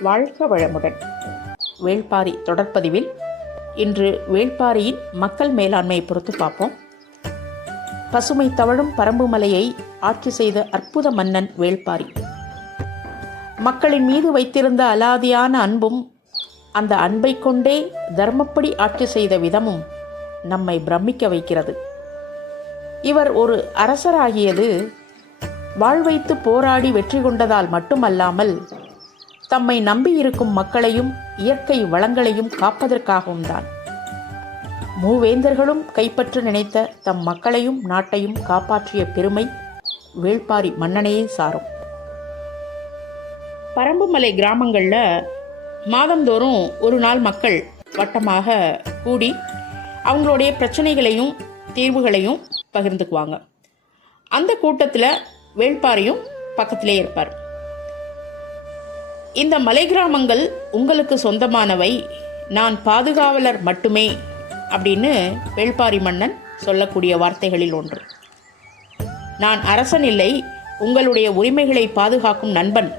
வாழ்க வளமுடன். வேள்பாரி தொடர்பதிவில் இன்று வேள்பாரியின் மக்கள் மேலாண்மையை பொறுத்து பார்ப்போம். பசுமை தவழும் பரம்பு மலையை ஆட்சி செய்த அற்புத மன்னன் வேள்பாரி. மக்களின் மீது வைத்திருந்த அலாதியான அன்பும் அந்த அன்பை கொண்டே தர்மப்படி ஆட்சி செய்த விதமும் நம்மை பிரமிக்க வைக்கிறது. இவர் ஒரு அரசராகியது வாழ்வைத்து போராடி வெற்றி கொண்டதால் மட்டுமல்லாமல் தம்மை நம்பியிருக்கும் மக்களையும் இயற்கை வளங்களையும் காப்பதற்காகவும் தான். மூவேந்தர்களும் கைப்பற்ற நினைத்த தம் மக்களையும் நாட்டையும் காப்பாற்றிய பெருமை வேள்பாரி மன்னனையே சாரும். பரம்புமலை கிராமங்களில் மாதந்தோறும் ஒரு நாள் மக்கள் வட்டமாக கூடி அவங்களுடைய பிரச்சனைகளையும் தீர்வுகளையும் பகிர்ந்துக்குவாங்க. அந்த கூட்டத்தில் வேள்பாரியும் பக்கத்திலே இருப்பார். இந்த மலை கிராமங்கள் உங்களுக்கு சொந்தமானவை. நான் பாதுகாவலர் மட்டுமே அப்படின்னு வேள்பாரி மன்னன் சொல்லக்கூடிய வார்த்தைகளில் ஒன்று. நான் அரசன் இல்லை உங்களுடைய உரிமைகளை பாதுகாக்கும் நண்பன்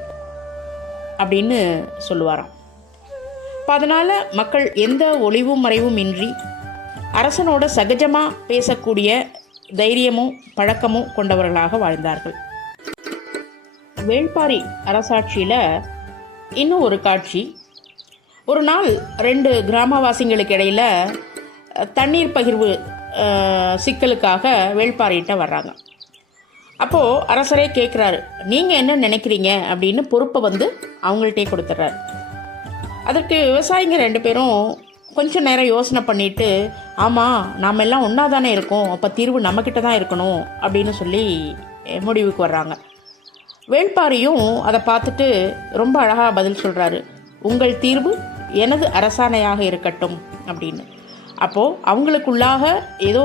அப்படின்னு சொல்லுவாராம். இப்போ அதனால் மக்கள் எந்த ஒளிவும் மறைவும் இன்றி அரசனோட சகஜமாக பேசக்கூடிய தைரியமும் பழக்கமும் கொண்டவர்களாக வாழ்ந்தார்கள். வேள்பாரி அரசாட்சியில் இன்னும் ஒரு காட்சி. ஒரு நாள் ரெண்டு கிராமவாசிங்களுக்கு இடையில் தண்ணீர் பகிர்வு சிக்கலுக்காக வேள்பாறையிட்ட வர்றாங்க. அப்போது அரசரே கேட்குறாரு நீங்கள் என்ன நினைக்கிறீங்க? அப்படின்னு பொறுப்பை வந்து அவங்கள்ட்டே கொடுத்துட்றாரு அதற்கு விவசாயிங்க ரெண்டு பேரும் கொஞ்சம் நேரம் யோசனை பண்ணிட்டு ஆமாம் நாம் எல்லாம் ஒன்றா தானே இருக்கோம். அப்போ தீர்வு நம்மக்கிட்ட தான் இருக்கணும். அப்படின்னு சொல்லி முடிவுக்கு வர்றாங்க. வேள்பாரியும் அதை பார்த்துட்டு ரொம்ப அழகாக பதில் சொல்கிறாரு உங்கள் தீர்வு எனது அரசாணையாக இருக்கட்டும் அப்படின்னு. அப்போது அவங்களுக்குள்ளாக ஏதோ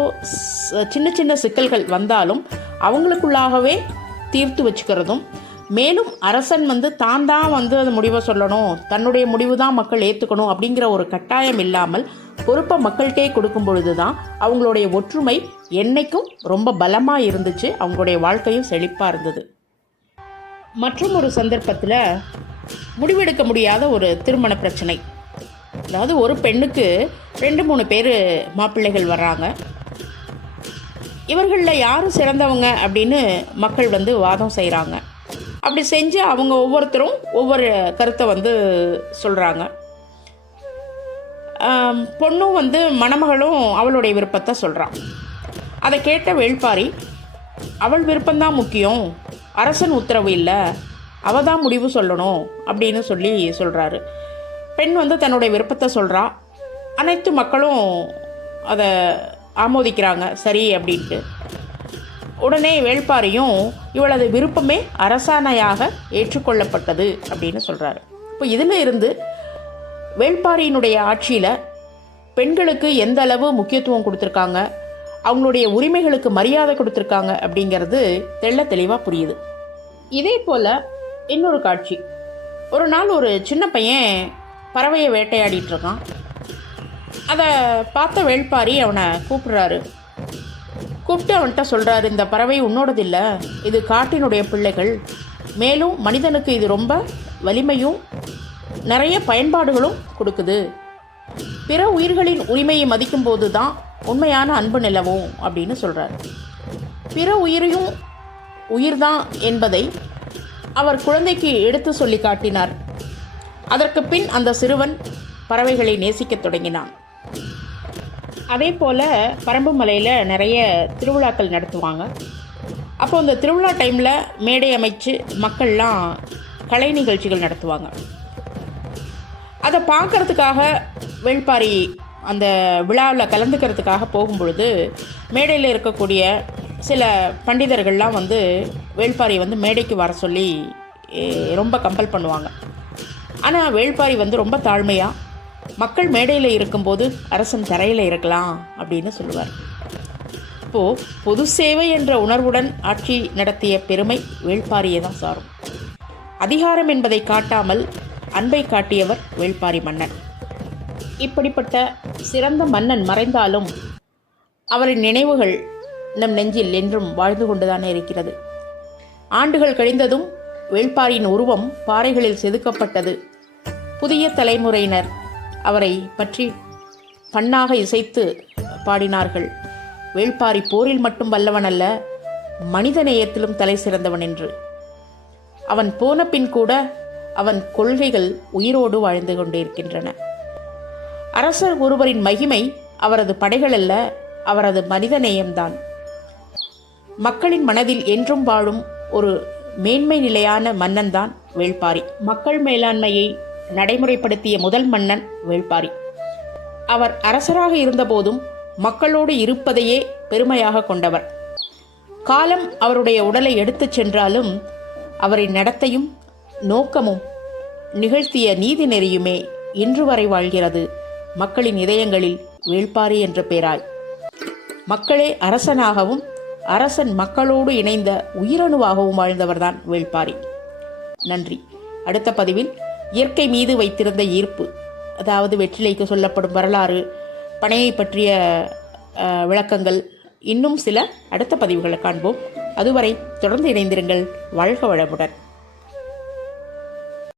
சின்ன சின்ன சிக்கல்கள் வந்தாலும் அவங்களுக்குள்ளாகவே தீர்த்து வச்சுக்கிறதும் மேலும் அரசன் வந்து தான் தான் வந்து அந்த முடிவை சொல்லணும் தன்னுடைய முடிவு தான் மக்கள் ஏற்றுக்கணும் அப்படிங்கிற ஒரு கட்டாயம் இல்லாமல் பொறுப்பை மக்கள்கிட்டே கொடுக்கும் பொழுது தான் அவங்களுடைய ஒற்றுமை என்றைக்கும் ரொம்ப பலமாக இருந்துச்சு அவங்களுடைய வாழ்க்கையும் செழிப்பாக இருந்தது. மற்றும் ஒரு சந்தர்ப்பத்தில் முடிவெடுக்க முடியாத ஒரு திருமண பிரச்சனை. அதாவது ஒரு பெண்ணுக்கு ரெண்டு மூணு பேர் மாப்பிள்ளைகள் வர்றாங்க. இவர்களில் யார் சிறந்தவங்க அப்படின்னு மக்கள் வந்து வாதம் செய்கிறாங்க அப்படி செஞ்சு அவங்க ஒவ்வொருத்தரும் ஒவ்வொரு கருத்தை வந்து சொல்கிறாங்க பொண்ணும் வந்து மணமகளும் அவளுடைய விருப்பத்தை சொல்கிறான் அதை கேட்ட வேள்பாரி அவள் விருப்பம்தான் முக்கியம். அரசன் உத்தரவு இல்லை. அவள் தான் முடிவு சொல்லணும் அப்படின்னு சொல்லி சொல்கிறாரு பெண் வந்து தன்னுடைய விருப்பத்தை சொல்கிறா அனைத்து மக்களும் அதை ஆமோதிக்கிறாங்க. சரி அப்படின்ட்டு. உடனே வேள்பாரியும் இவளது விருப்பமே அரசாணையாக ஏற்றுக்கொள்ளப்பட்டது அப்படின்னு சொல்கிறாரு இப்போ இதில் இருந்து வேள்பாரியினுடைய ஆட்சியில் பெண்களுக்கு எந்த அளவு முக்கியத்துவம் கொடுத்துருக்காங்க? அவங்களுடைய உரிமைகளுக்கு மரியாதை கொடுத்துருக்காங்க அப்படிங்கிறது தெள்ள தெளிவாக புரியுது. இதே போல் இன்னொரு காட்சி. ஒரு நாள் ஒரு சின்ன பையன் பறவையை வேட்டையாடிட்டு இருக்கான். அதை பார்த்த வேள்பாரி அவனை கூப்பிடுறாரு. கூப்பிட்டு அவன்கிட்ட சொல்கிறாரு இந்த பறவை உன்னோடது இல்லை இது காட்டினுடைய பிள்ளைகள். மேலும் மனிதனுக்கு இது ரொம்ப வலிமையும் நிறைய பயன்பாடுகளும் கொடுக்குது. பிற உயிர்களின் உரிமையை மதிக்கும் போது தான் உண்மையான அன்பு நிலவும் அப்படின்னு சொல்கிறார் பிற உயிரையும் உயிர்தான் என்பதை அவர் குழந்தைக்கு எடுத்து சொல்லி காட்டினார். அதற்கு பின் அந்த சிறுவன் பறவைகளை நேசிக்கத் தொடங்கினான். அதே போல் பரம்பு மலையில் நிறைய திருவிழாக்கள் நடத்துவாங்க. அப்போ அந்த திருவிழா டைமில் மேடை அமைச்சு மக்கள்லாம் கலை நிகழ்ச்சிகள் நடத்துவாங்க. அதை பார்க்கறதுக்காக வேள்பாரி அந்த விழாவில் கலந்துக்கிறதுக்காக போகும்பொழுது மேடையில் இருக்கக்கூடிய சில பண்டிதர்கள்லாம் வந்து வேள்பாரி வந்து மேடைக்கு வர சொல்லி ரொம்ப கம்பல் பண்ணுவாங்க. ஆனால் வேள்பாரி வந்து ரொம்ப தாழ்மையாக மக்கள் மேடையில் இருக்கும்போது அரசன் தரையில் இருக்கலாம் அப்படின்னு சொல்லுவார். இப்போது பொது சேவை என்ற உணர்வுடன் ஆட்சி நடத்திய பெருமை வேள்பாரியை தான் சாரும். அதிகாரம் என்பதை காட்டாமல் அன்பை காட்டியவர் வேள்பாரி மன்னன். இப்படிப்பட்ட சிறந்த மன்னன் மறைந்தாலும் அவரின் நினைவுகள் நம் நெஞ்சில் என்றும் வாழ்ந்து கொண்டுதானே இருக்கிறது. ஆண்டுகள் கழிந்ததும் வேள்பாரியின் உருவம் பாறைகளில் செதுக்கப்பட்டது. புதிய தலைமுறையினர் அவரை பற்றி பண்ணாக இசைத்து பாடினார்கள். வேள்பாரி போரில் மட்டும் வல்லவன் அல்ல மனித நேயத்திலும் தலை சிறந்தவன் என்று. அவன் போன பின் கூட அவன் கொள்கைகள் உயிரோடு வாழ்ந்து கொண்டிருக்கின்றன. அரசர் ஒருவரின் மகிமை அவரது படைகள் அல்ல அவரது மனிதநேயம்தான் மக்களின் மனதில் என்றும் வாழும் ஒரு மேன்மை நிலையான மன்னன்தான் வேள்பாரி. மக்கள் மேலாண்மையை நடைமுறைப்படுத்திய முதல் மன்னன் வேள்பாரி. அவர் அரசராக இருந்தபோதும் மக்களோடு இருப்பதையே பெருமையாக கொண்டவர். காலம் அவருடைய உடலை எடுத்துச் சென்றாலும் அவரின் நடத்தையும் நோக்கமும் நிகழ்த்திய நீதி நெறியுமே இன்று வரை வாழ்கிறது. மக்களின் இதயங்களில் வேள்பாரி என்ற பெயராய். மக்களே அரசனாகவும் அரசன் மக்களோடு இணைந்த உயிரணுவாகவும் வாழ்ந்தவர்தான் வேள்பாரி. நன்றி. அடுத்த பதிவில் இயற்கை மீது வைத்திருந்த ஈர்ப்பு அதாவது வெற்றிலைக்கு சொல்லப்படும் வரலாறு பனையை பற்றிய விளக்கங்கள் இன்னும் சில அடுத்த பதிவுகளை காண்போம். அதுவரை தொடர்ந்து இணைந்திருங்கள் வாழ்க வளமுடன்.